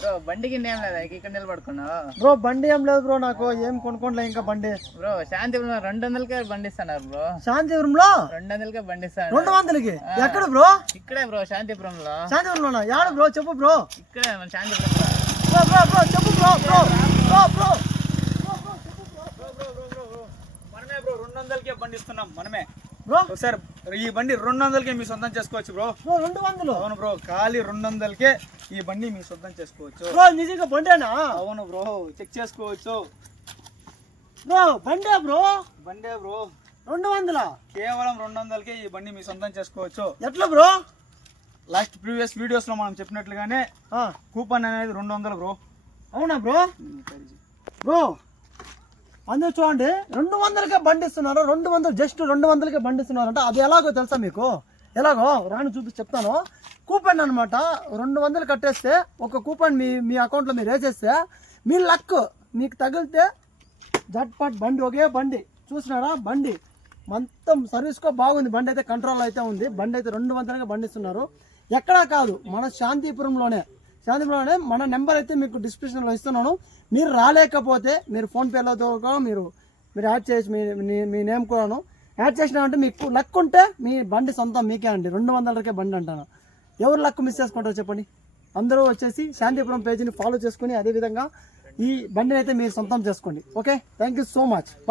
bro బండికి ఏం లేదా ఇక్కడ నిలబడుకున్నావు బ్రో బండి ఏం లేదు బ్రో నాకు ఏం కొనుక్కోలే ఇంకా బండి బ్రో శాంతిపురం 200కే బండి ఇస్తున్నారు బ్రో శాంతిపురంలో 200కే బండి ఇస్తున్నారు 200కి ఎక్కడ బ్రో ఇక్కడే బ్రో శాంతిపురంలో యాడ బ్రో చెప్పు బ్రో ఇక్కడే మన శాంతిపురంలో బ్రో చెప్పు బ్రో మనమే బ్రో 200కే బండి ఇస్తున్నాం మనమే బ్రో సార్ ఈ బండి 200కే మీ సొంతం చేసుకోవచ్చు బ్రో 200 అవును బ్రో ఖాళీ 200కే ఈ బండి మీ సొంతం చేసుకోవచ్చు బ్రో నిజంగా బండేనా అవును బ్రో చెక్ చేసుకోవచ్చు బ్రో బండే బ్రో 200 కేవలం 200కే ఈ బండి మీ సొంతం చేసుకోవచ్చు ఎట్లా బ్రో లాస్ట్ ప్రీవియస్ వీడియోస్ లో మనం చెప్పినట్లుగానే కూపన్ అనేది 200 బ్రో అవునా బ్రో అందరూ చూడండి 200కే బండి ఇస్తున్నారు 200కే బండి ఇస్తున్నారు అంటే అది ఎలాగో తెలుసా మీకు ఎలాగో రాని చూపించి చెప్తాను కూపన్ అనమాట 200 కట్టేస్తే ఒక కూపన్ మీ అకౌంట్లో మీరు వేసేస్తే మీ లక్ మీకు తగిలితే జట్పట్ బండి ఒకే బండి చూసినారా బండి మొత్తం సర్వీస్కో బాగుంది బండి అయితే కంట్రోల్ అయితే ఉంది బండి అయితే 200కే బండి ఇస్తున్నారు ఎక్కడా కాదు మన శాంతిపురంలోనే మన నెంబర్ అయితే మీకు డిస్క్రిప్షన్లో ఇస్తున్నాను మీరు రాలేకపోతే మీరు ఫోన్పేలో మీరు యాడ్ చేయొచ్చు మీ నేమ్ కూడాను యాడ్ చేసినామంటే మీకు లక్ ఉంటే మీ బండి సొంతం మీకే అండి 200కే బండి అంటాను ఎవరు లక్ మిస్ చేసుకుంటారో చెప్పండి అందరూ వచ్చేసి శాంతిపురం పేజీని ఫాలో చేసుకుని అదేవిధంగా ఈ బండిని అయితే మీరు సొంతం చేసుకోండి okay thank you so much bye